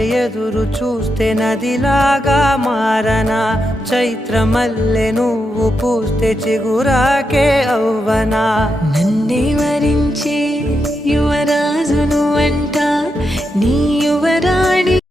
ఎదురు చూస్తే నదిలాగా మారనా, చైత్రమల్లె నువ్వు పూస్తే చిగురాకే అవ్వనా. నన్నే వరించే యువరాజును అంట నీ యువరాణి